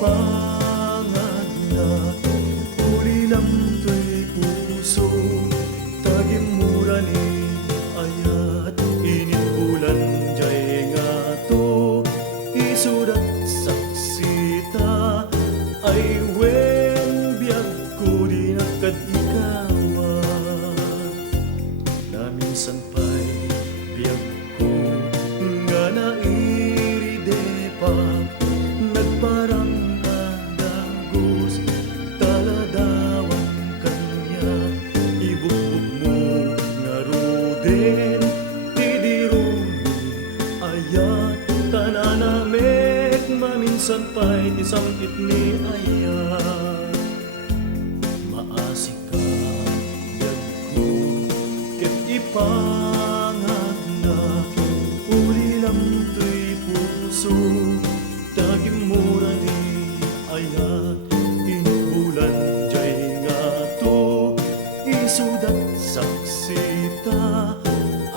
ipangag na ulilam to'y puso tagimura ni ayat init bulan jay nga to isurat saksita ay wen biag ko di nakad ikawa na minsan pa'y biag ko nga nairidepag nagparang adagos taladawang kanya ibukbuk mo nga ruden tidirumi ayat tananamek maminsan pa'y tisamit ni ayat maasik ka biag ko ket ipangag na ulilam to'y puso tagimura ni ayat init bulan jay nga to isudat saksita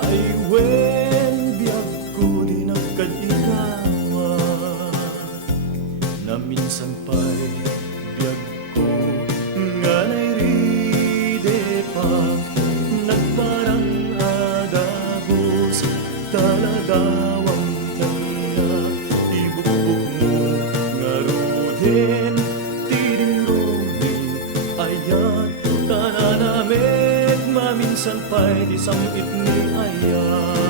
ay wen biag ko di nakad ikawa na minsan pa'y biag ko nga nairidepag nagparang adagos taladawang kanya ibukbuk mo nga ruden tidirumi ayat tananamek maminsan pa'y tisamit ni ayat